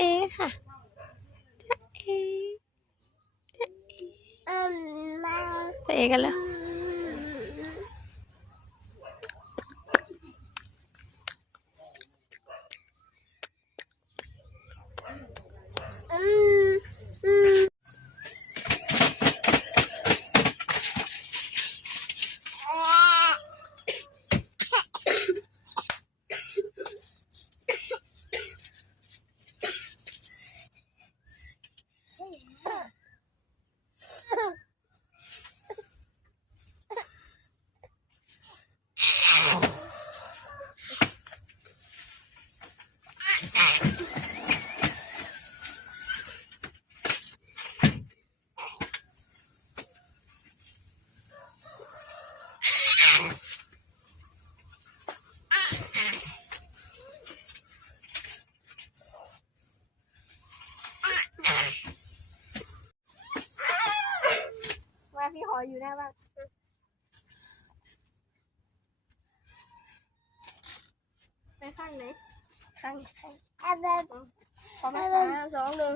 เอค่ะจ้าเอจ้าเออืมมาจ้าเอกันแล้ว ว่าพี่หออยู่หน้าบ้านไปข้างไหนข้างข้างอะไรพร้อมนะคะสองหนึ่ง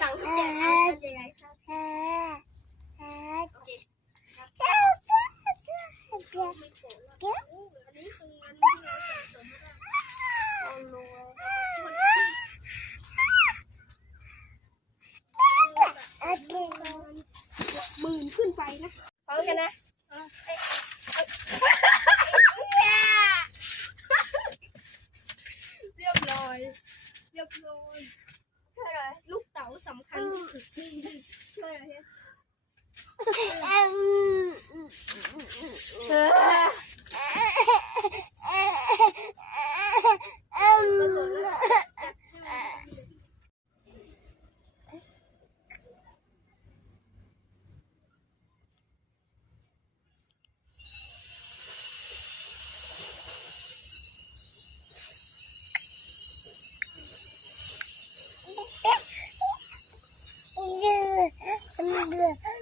สั่งที่แจกจะใหญ่ค่ะ มื่นขึ้นไปนะพร้อมกันนะเรียบร้อย เรียบร้อยใช่เลยลูกเต๋าสำคัญที่สุดใช่เลย ہے۔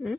Hmm?